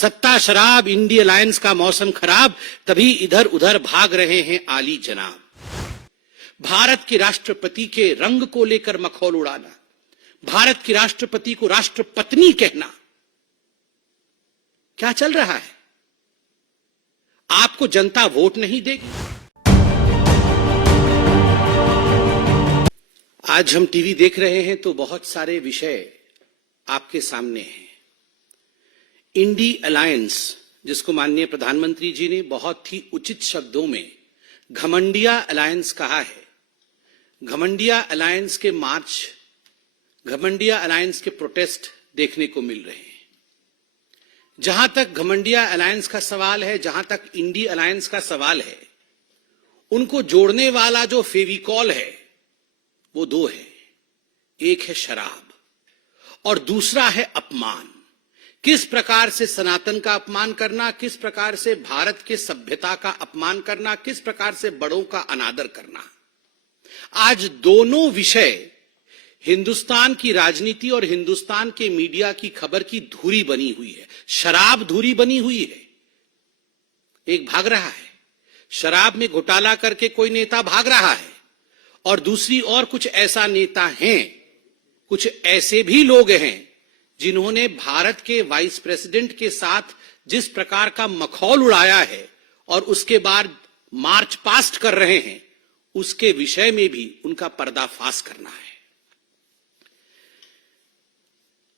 सत्ता शराब, INDI alliance का मौसम खराब, तभी इधर उधर भाग रहे हैं आली जनाब। भारत के राष्ट्रपति के रंग को लेकर मखौल उड़ाना, भारत की राष्ट्रपति को राष्ट्रपत्नी कहना, क्या चल रहा है? आपको जनता वोट नहीं देगी? आज हम टीवी देख रहे हैं तो बहुत सारे विषय आपके सामने हैं। इंडी अलायंस, जिसको माननीय प्रधानमंत्री जी ने बहुत ही उचित शब्दों में घमंडिया अलायंस कहा है। घमंडिया अलायंस के मार्च, घमंडिया अलायंस के प्रोटेस्ट देखने को मिल रहे हैं। जहां तक घमंडिया अलायंस का सवाल है, जहां तक इंडी अलायंस का सवाल है, उनको जोड़ने वाला जो फेविकॉल है वो दो है। एक है शराब और दूसरा है अपमान। किस प्रकार से सनातन का अपमान करना, किस प्रकार से भारत के सभ्यता का अपमान करना, किस प्रकार से बड़ों का अनादर करना। आज दोनों विषय हिंदुस्तान की राजनीति और हिंदुस्तान के मीडिया की खबर की धुरी बनी हुई है। शराब धुरी बनी हुई है। एक भाग रहा है, शराब में घोटाला करके कोई नेता भाग रहा है, और दूसरी ओर कुछ ऐसा नेता हैं, कुछ ऐसे भी लोग हैं जिन्होंने भारत के वाइस प्रेसिडेंट के साथ जिस प्रकार का मखौल उड़ाया है और उसके बाद मार्च पास्ट कर रहे हैं, उसके विषय में भी उनका पर्दाफाश करना है।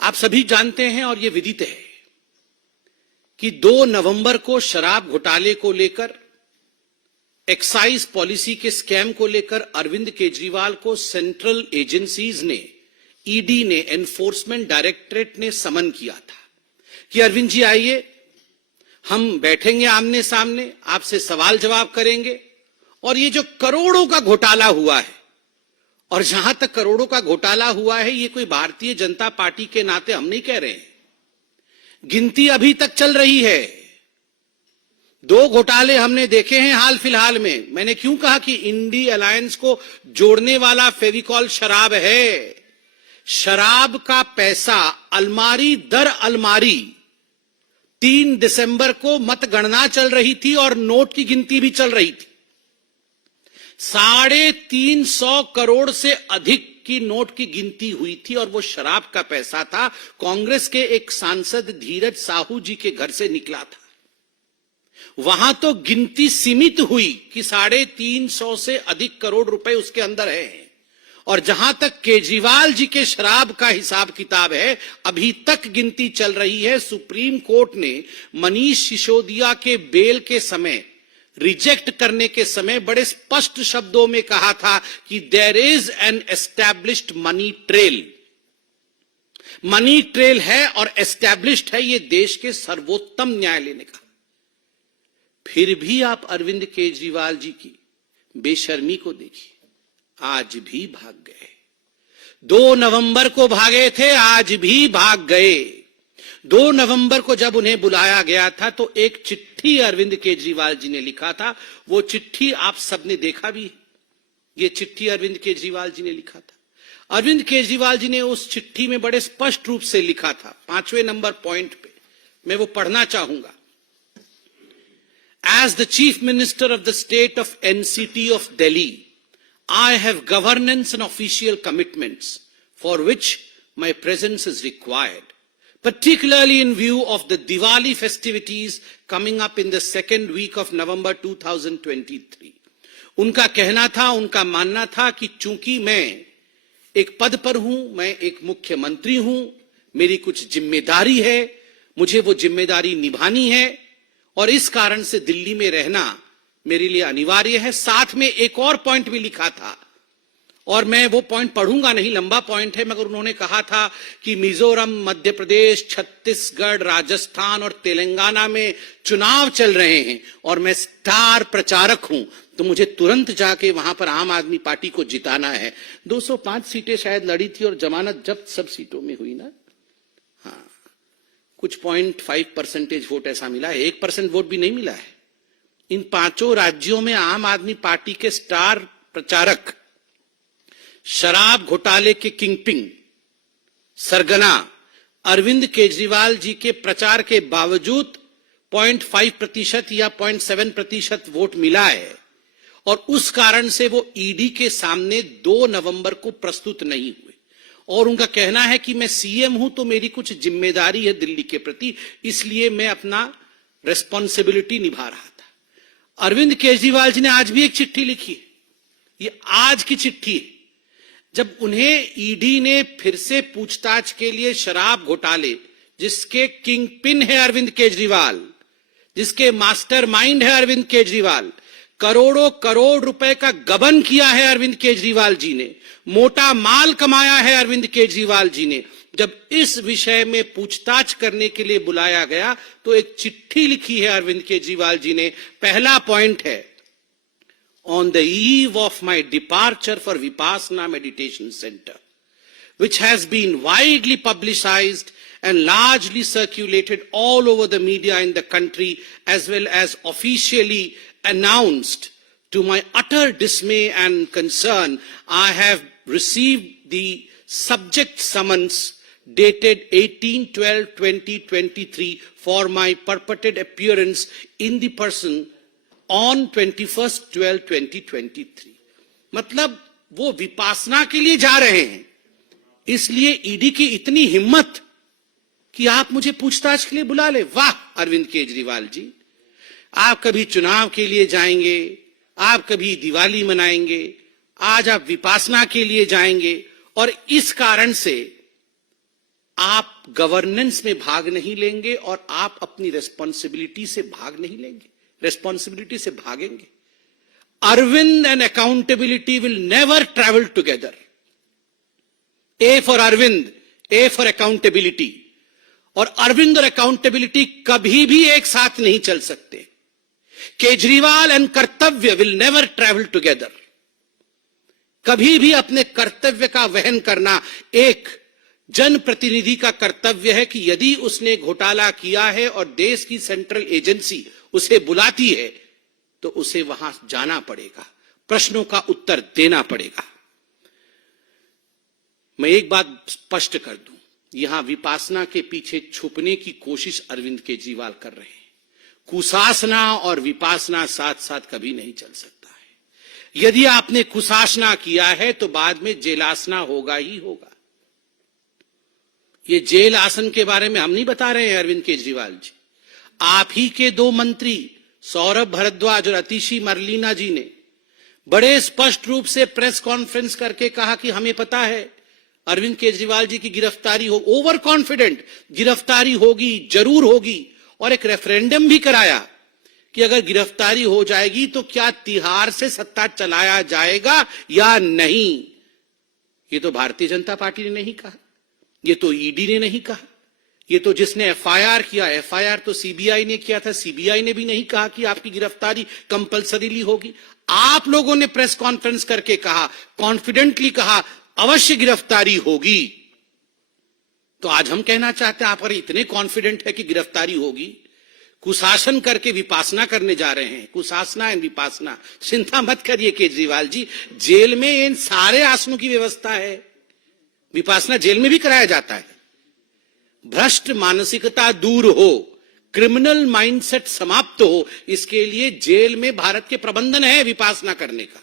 आप सभी जानते हैं और यह विदित है कि 2 नवंबर को शराब घोटाले को लेकर, एक्साइज पॉलिसी के स्कैम को लेकर अरविंद केजरीवाल को सेंट्रल एजेंसीज ने, ईडी ने, एनफोर्समेंट डायरेक्टरेट ने समन किया था कि अरविंद जी आइए, हम बैठेंगे आमने सामने, आपसे सवाल जवाब करेंगे। और ये जो करोड़ों का घोटाला हुआ है, और जहां तक करोड़ों का घोटाला हुआ है, ये कोई भारतीय जनता पार्टी के नाते हम नहीं कह रहे हैं, गिनती अभी तक चल रही है। 2 घोटाले हमने देखे हैं हाल फिलहाल में। मैंने क्यों कहा कि इंडी अलायंस को जोड़ने वाला फेविकॉल शराब है। शराब का पैसा अलमारी दर अलमारी 3 दिसंबर को मतगणना चल रही थी और नोट की गिनती भी चल रही थी। 350 करोड़ से अधिक की नोट की गिनती हुई थी और वो शराब का पैसा था। कांग्रेस के एक सांसद धीरज साहू जी के घर से निकला था। वहां तो गिनती सीमित हुई कि 350 से अधिक करोड़ रुपए उसके अंदर है। और जहां तक केजरीवाल जी के शराब का हिसाब किताब है, अभी तक गिनती चल रही है। सुप्रीम कोर्ट ने मनीष सिसोदिया के बेल के समय, रिजेक्ट करने के समय बड़े स्पष्ट शब्दों में कहा था कि there is an established money trail. Money trail है और एस्टैब्लिश्ड है, ये देश के सर्वोत्तम न्यायालय ने कहा। फिर भी आप अरविंद केजरीवाल जी की बेशर्मी को देखिए, आज भी भाग गए। 2 नवंबर को भागे थे, आज भी भाग गए। 2 नवंबर को जब उन्हें बुलाया गया था तो एक चिट्ठी अरविंद केजरीवाल जी ने लिखा था। वो चिट्ठी आप सबने देखा भी। ये चिट्ठी अरविंद केजरीवाल जी ने लिखा था। अरविंद केजरीवाल जी ने उस चिट्ठी में बड़े स्पष्ट रूप से लिखा था, 5वें नंबर पॉइंट पे मैं वो पढ़ना चाहूंगा। As the Chief Minister of the State of NCT of Delhi, I have governance and official commitments for which my presence is required, particularly in view of the Diwali festivities coming up in the second week of November 2023. उनका कहना था, उनका मानना था कि चूंकि मैं एक पद पर हूं, मैं एक मुख्यमंत्री हूं, मेरी कुछ जिम्मेदारी है, मुझे वो जिम्मेदारी निभानी है और इस कारण से दिल्ली में रहना मेरे लिए अनिवार्य है। साथ में एक और पॉइंट भी लिखा था और मैं वो पॉइंट पढ़ूंगा नहीं, लंबा पॉइंट है, मगर उन्होंने कहा था कि मिजोरम, मध्य प्रदेश, छत्तीसगढ़, राजस्थान और तेलंगाना में चुनाव चल रहे हैं और मैं स्टार प्रचारक हूं, तो मुझे तुरंत जाके वहां पर आम आदमी पार्टी को जिताना है। 205 सीटें शायद लड़ी थी और जमानत जब्त सब सीटों में हुई ना। हाँ, कुछ 0.5% वोट ऐसा मिला है, 1% वोट भी नहीं मिला है। इन 5 राज्यों में आम आदमी पार्टी के स्टार प्रचारक, शराब घोटाले के किंगपिन, सरगना अरविंद केजरीवाल जी के प्रचार के बावजूद 0.5% या 0.7% वोट मिला है और उस कारण से वो ईडी के सामने 2 नवंबर को प्रस्तुत नहीं हुए और उनका कहना है कि मैं सीएम हूं तो मेरी कुछ जिम्मेदारी है दिल्ली के प्रति, इसलिए मैं अपना रेस्पॉन्सिबिलिटी निभा रहा था। अरविंद केजरीवाल जी ने आज भी एक चिट्ठी लिखी है, ये आज की चिट्ठी है, जब उन्हें ईडी ने फिर से पूछताछ के लिए शराब घोटाले, जिसके किंग पिन है अरविंद केजरीवाल, जिसके मास्टरमाइंड है अरविंद केजरीवाल, करोड़ों करोड़ रुपए का गबन किया है अरविंद केजरीवाल जी ने, मोटा माल कमाया है अरविंद केजरीवाल जी ने, जब इस विषय में पूछताछ करने के लिए बुलाया गया तो एक चिट्ठी लिखी है अरविंद केजरीवाल जी ने। पहला पॉइंट है, on the eve of my departure for Vipassana meditation centre, which has been widely publicized and largely circulated all over the media in the country as well as officially announced. To my utter dismay and concern, I have received the subject summons dated 18/12/2023 for my purported appearance in the person on 21/12/2023. मतलब वो विपासना के लिए जा रहे हैं, इसलिए ED की इतनी हिम्मत कि आप मुझे पूछताछ के लिए बुला ले। वाह अरविंद केजरीवाल जी, आप कभी चुनाव के लिए जाएंगे, आप कभी दिवाली मनाएंगे, आज आप विपासना के लिए जाएंगे और इस कारण से आप गवर्नेंस में भाग नहीं लेंगे और आप अपनी रेस्पॉन्सिबिलिटी से भाग नहीं लेंगे, रेस्पॉन्सिबिलिटी से भागेंगे। Arvind and accountability will never travel together. A for Arvind, A for accountability. और अरविंद और अकाउंटेबिलिटी कभी भी एक साथ नहीं चल सकते। केजरीवाल एंड कर्तव्य विल नेवर ट्रैवल टुगेदर। कभी भी अपने कर्तव्य का वहन करना एक जनप्रतिनिधि का कर्तव्य है कि यदि उसने घोटाला किया है और देश की सेंट्रल एजेंसी उसे बुलाती है तो उसे वहां जाना पड़ेगा, प्रश्नों का उत्तर देना पड़ेगा। मैं एक बात स्पष्ट कर दूं, यहां विपासना के पीछे छुपने की कोशिश अरविंद केजरीवाल कर रहे हैं। कुशासना और विपासना साथ साथ कभी नहीं चल सकता है। यदि आपने कुशासना किया है तो बाद में जेलासना होगा ही होगा। ये जेल आसन के बारे में हम नहीं बता रहे हैं अरविंद केजरीवाल जी, आप ही के 2 मंत्री सौरभ भारद्वाज और अतिशी मरलीना जी ने बड़े स्पष्ट रूप से प्रेस कॉन्फ्रेंस करके कहा कि हमें पता है अरविंद केजरीवाल जी की गिरफ्तारी हो, ओवर कॉन्फिडेंट गिरफ्तारी होगी, जरूर होगी, और एक रेफरेंडम भी कराया कि अगर गिरफ्तारी हो जाएगी तो क्या तिहाड़ से सत्ता चलाया जाएगा या नहीं। ये तो भारतीय जनता पार्टी ने नहीं कहा, ये तो ईडी ने नहीं कहा, ये तो जिसने एफआईआर किया, एफआईआर तो सीबीआई ने किया था, सीबीआई ने भी नहीं कहा कि आपकी गिरफ्तारी कंपल्सरीली होगी। आप लोगों ने प्रेस कॉन्फ्रेंस करके कहा, कॉन्फिडेंटली कहा अवश्य गिरफ्तारी होगी। तो आज हम कहना चाहते हैं आप अगर इतने कॉन्फिडेंट है कि गिरफ्तारी होगी, कुशासन करके विपासना करने जा रहे हैं, कुशासना एंड विपासना। चिंता मत करिए केजरीवाल जी, जेल में इन सारे आसनों की व्यवस्था है, विपासना जेल में भी कराया जाता है। भ्रष्ट मानसिकता दूर हो, क्रिमिनल माइंडसेट समाप्त हो, इसके लिए जेल में भारत के प्रबंधन है विपासना करने का।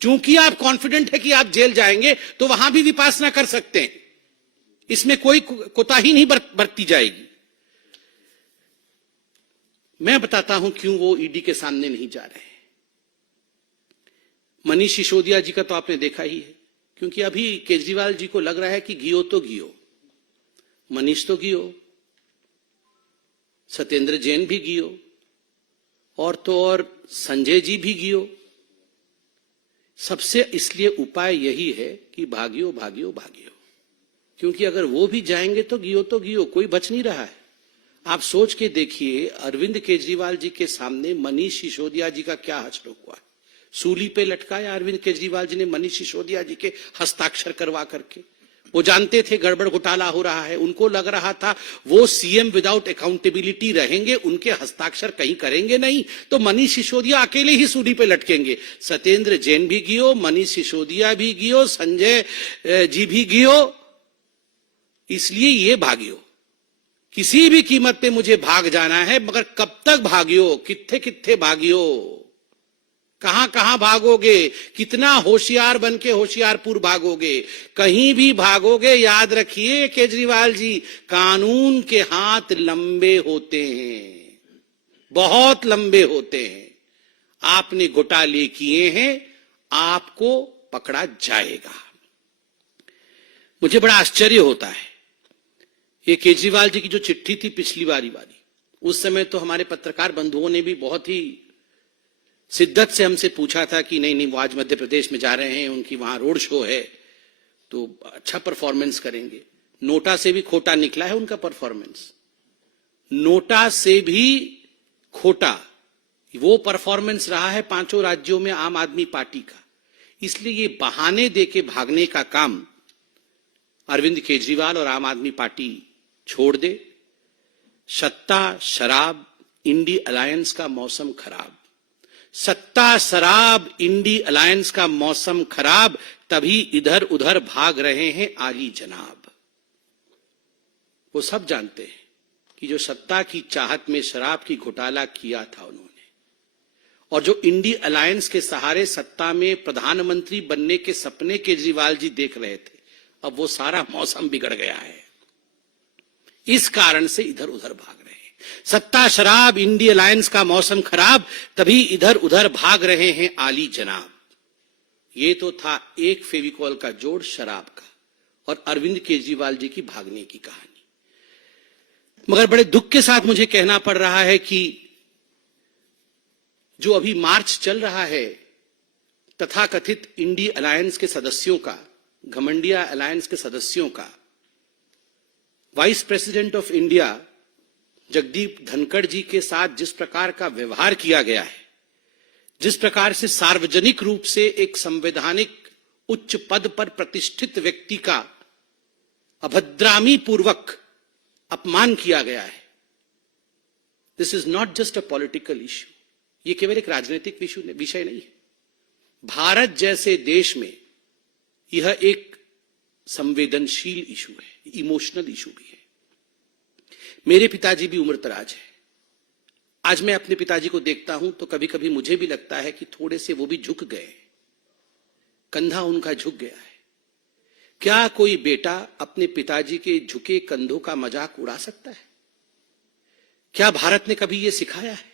चूंकि आप कॉन्फिडेंट है कि आप जेल जाएंगे तो वहां भी विपासना कर सकते हैं, इसमें कोई कोताही नहीं बरती जाएगी। मैं बताता हूं क्यों वो ईडी के सामने नहीं जा रहे हैं। मनीष सिसोदिया जी का तो आपने देखा ही है, क्योंकि अभी केजरीवाल जी को लग रहा है कि गियो तो गियो, मनीष तो गियो, सत्येंद्र जैन भी गियो, और तो और संजय जी भी गियो। सबसे इसलिए उपाय यही है कि भागियो भागियो भागियो, क्योंकि अगर वो भी जाएंगे तो गियो, कोई बच नहीं रहा है। आप सोच के देखिए अरविंद केजरीवाल जी के सामने मनीष सिसोदिया जी का क्या हश्र हुआ। सूली पे लटकाया अरविंद केजरीवाल जी ने मनीष सिसोदिया जी के हस्ताक्षर करवा करके। वो जानते थे गड़बड़ घोटाला हो रहा है, उनको लग रहा था वो सीएम विदाउट अकाउंटेबिलिटी रहेंगे, उनके हस्ताक्षर कहीं करेंगे नहीं, तो मनीष सिसोदिया अकेले ही सूली पे लटकेंगे। सत्येंद्र जैन भी गियो, मनीष सिसोदिया भी गियो, संजय जी भी गियो, इसलिए ये भागियो। किसी भी कीमत पे मुझे भाग जाना है, मगर कब तक भागियो, कित्थे कित्थे भागियो, कहां कहां भागोगे, कितना होशियार बन के होशियारपुर भागोगे, कहीं भी भागोगे याद रखिए केजरीवाल जी, कानून के हाथ लंबे होते हैं, बहुत लंबे होते हैं। आपने घोटाले किए हैं, आपको पकड़ा जाएगा। मुझे बड़ा आश्चर्य होता है, ये केजरीवाल जी की जो चिट्ठी थी पिछली बारी वाली, उस समय तो हमारे पत्रकार बंधुओं ने भी बहुत ही शिद्दत से हमसे पूछा था कि नहीं वो आज मध्य प्रदेश में जा रहे हैं, उनकी वहां रोड शो है, तो अच्छा परफॉर्मेंस करेंगे। नोटा से भी खोटा निकला है उनका परफॉर्मेंस, नोटा से भी खोटा वो परफॉर्मेंस रहा है पांचों राज्यों में आम आदमी पार्टी का। इसलिए ये बहाने देके भागने का काम अरविंद केजरीवाल और आम आदमी पार्टी छोड़ दे। सत्ता शराब इंडी अलायंस का मौसम खराब, सत्ता शराब इंडी अलायंस का मौसम खराब, तभी इधर उधर भाग रहे हैं आली जनाब। वो सब जानते हैं कि जो सत्ता की चाहत में शराब की घोटाला किया था उन्होंने, और जो इंडी अलायंस के सहारे सत्ता में प्रधानमंत्री बनने के सपने केजरीवाल जी देख रहे थे, अब वो सारा मौसम बिगड़ गया है। इस कारण से इधर उधर भाग रहे हैं। सत्ता शराब इंडी अलायंस का मौसम खराब, तभी इधर उधर भाग रहे हैं आली जनाब। ये तो था एक फेविकॉल का जोड़ शराब का और अरविंद केजरीवाल जी की भागने की कहानी। मगर बड़े दुख के साथ मुझे कहना पड़ रहा है कि जो अभी मार्च चल रहा है तथाकथित इंडी अलायंस के सदस्यों का, घमंडिया अलायंस के सदस्यों का, vice president of India Jagdeep Dhankhar ji के साथ जिस प्रकार का व्यवहार किया गया है, जिस प्रकार से सार्वजनिक रूप से एक संवैधानिक उच्च पद पर प्रतिष्ठित व्यक्ति का अभद्रामी पूर्वक अपमान किया गया है, this is not just a political issue, ये केवल एक राजनीतिक विषय नहीं है। भारत जैसे देश में यह एक संवेदनशील इशू है, इमोशनल इशू भी है। मेरे पिताजी भी उम्रदराज है। आज मैं अपने पिताजी को देखता हूं तो कभी कभी मुझे भी लगता है कि थोड़े से वो भी झुक गए, कंधा उनका झुक गया है। क्या कोई बेटा अपने पिताजी के झुके कंधों का मजाक उड़ा सकता है? क्या भारत ने कभी यह सिखाया है?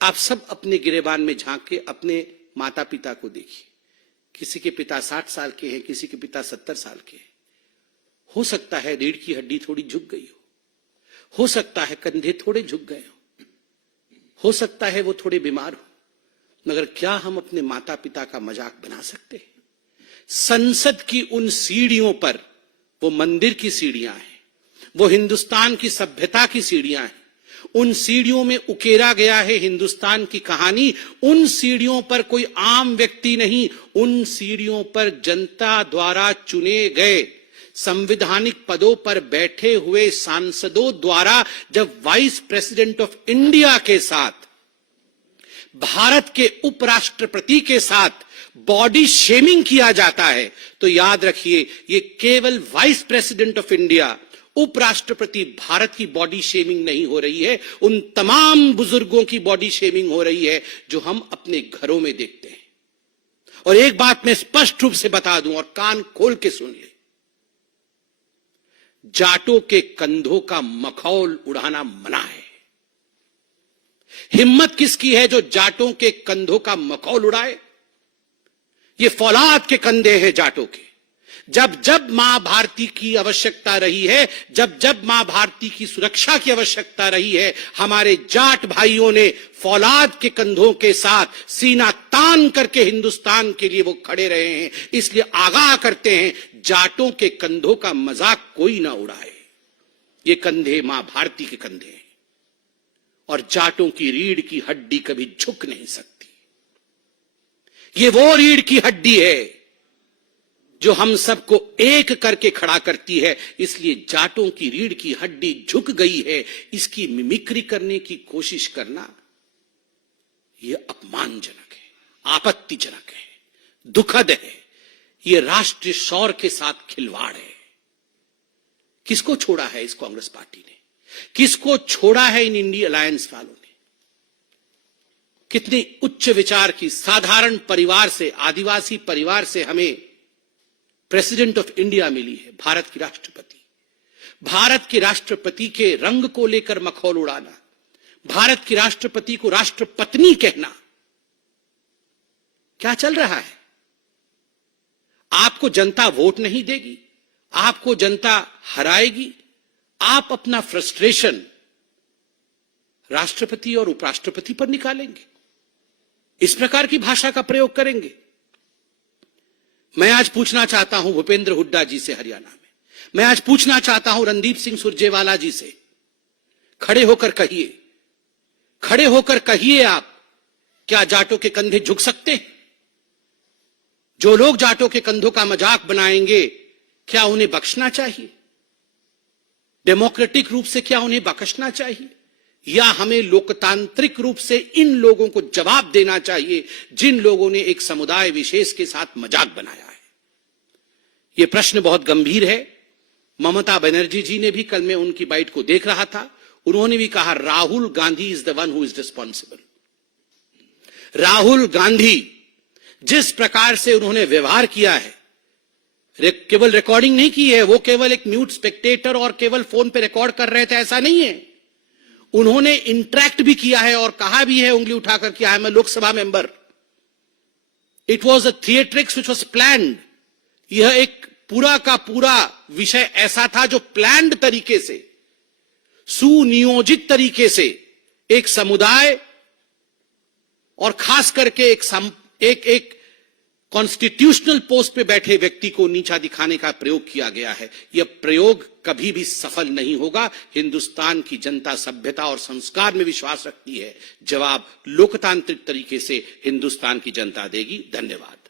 आप सब अपने गिरेबान में झांक के अपने माता पिता को देखिए, किसी के पिता 60 साल के हैं, किसी के पिता 70 साल के हैं। हो सकता है रीढ़ की हड्डी थोड़ी झुक गई हो सकता है कंधे थोड़े झुक गए हो सकता है वो थोड़े बीमार हो, मगर क्या हम अपने माता पिता का मजाक बना सकते हैं? संसद की उन सीढ़ियों पर, वो मंदिर की सीढ़ियां हैं, वो हिंदुस्तान की सभ्यता की सीढ़ियां हैं, उन सीढ़ियों में उकेरा गया है हिंदुस्तान की कहानी। उन सीढ़ियों पर कोई आम व्यक्ति नहीं, उन सीढ़ियों पर जनता द्वारा चुने गए संवैधानिक पदों पर बैठे हुए सांसदों द्वारा जब वाइस प्रेसिडेंट ऑफ इंडिया के साथ, भारत के उपराष्ट्रपति के साथ बॉडी शेमिंग किया जाता है, तो याद रखिए ये केवल वाइस प्रेसिडेंट ऑफ इंडिया, उपराष्ट्रपति भारत की बॉडी शेमिंग नहीं हो रही है, उन तमाम बुजुर्गों की बॉडी शेमिंग हो रही है जो हम अपने घरों में देखते हैं। और एक बात मैं स्पष्ट रूप से बता दूं और कान खोल के सुन ले, जाटों के कंधों का मखौल उड़ाना मना है। हिम्मत किसकी है जो जाटों के कंधों का मखौल उड़ाए? ये फौलाद के कंधे हैं जाटों के। जब जब मां भारती की आवश्यकता रही है, जब जब मां भारती की सुरक्षा की आवश्यकता रही है, हमारे जाट भाइयों ने फौलाद के कंधों के साथ सीना तान करके हिंदुस्तान के लिए वो खड़े रहे हैं। इसलिए आगाह करते हैं, जाटों के कंधों का मजाक कोई ना उड़ाए। ये कंधे मां भारती के कंधे हैं और जाटों की रीढ़ की हड्डी कभी झुक नहीं सकती। ये वो रीढ़ की हड्डी है जो हम सबको एक करके खड़ा करती है। इसलिए जाटों की रीढ़ की हड्डी झुक गई है, इसकी मिमिक्री करने की कोशिश करना यह अपमानजनक है, आपत्तिजनक है, दुखद है। यह राष्ट्रीय शौर्य के साथ खिलवाड़ है। किसको छोड़ा है इस कांग्रेस पार्टी ने? किसको छोड़ा है इन इंडी अलायंस वालों ने? कितने उच्च विचार की साधारण परिवार से, आदिवासी परिवार से हमें प्रेसिडेंट ऑफ इंडिया मिली है, भारत की राष्ट्रपति। भारत के राष्ट्रपति के रंग को लेकर मखौल उड़ाना, भारत की राष्ट्रपति को राष्ट्रपत्नी कहना, क्या चल रहा है? आपको जनता वोट नहीं देगी, आपको जनता हराएगी, आप अपना फ्रस्ट्रेशन राष्ट्रपति और उपराष्ट्रपति पर निकालेंगे, इस प्रकार की भाषा का प्रयोग करेंगे। मैं आज पूछना चाहता हूं भूपेंद्र हुड्डा जी से हरियाणा में, मैं आज पूछना चाहता हूं रणदीप सिंह सुरजेवाला जी से, खड़े होकर कहिए, खड़े होकर कहिए आप, क्या जाटों के कंधे झुक सकते हैं? जो लोग जाटों के कंधों का मजाक बनाएंगे, क्या उन्हें बख्शना चाहिए? डेमोक्रेटिक रूप से क्या उन्हें बख्शना चाहिए, या हमें लोकतांत्रिक रूप से इन लोगों को जवाब देना चाहिए जिन लोगों ने एक समुदाय विशेष के साथ मजाक बनाया है? यह प्रश्न बहुत गंभीर है। ममता बनर्जी जी ने भी, कल मैं उनकी बाइट को देख रहा था, उन्होंने भी कहा Rahul Gandhi is the one who is responsible. Rahul Gandhi जिस प्रकार से उन्होंने व्यवहार किया है, केवल रिकॉर्डिंग नहीं की है, वो केवल एक म्यूट स्पेक्टेटर और केवल फोन पे रिकॉर्ड कर रहे थे, ऐसा नहीं है। उन्होंने इंटरैक्ट भी किया है और कहा भी है उंगली उठाकर कि I am a Lok Sabha member. It was a theatrics which was planned. यह एक पूरा का पूरा विषय ऐसा था जो प्लान्ड तरीके से, सुनियोजित तरीके से एक समुदाय और खास करके एक कॉन्स्टिट्यूशनल पोस्ट पे बैठे व्यक्ति को नीचा दिखाने का प्रयोग किया गया है। यह प्रयोग कभी भी सफल नहीं होगा। हिंदुस्तान की जनता सभ्यता और संस्कार में विश्वास रखती है। जवाब लोकतांत्रिक तरीके से हिंदुस्तान की जनता देगी। धन्यवाद।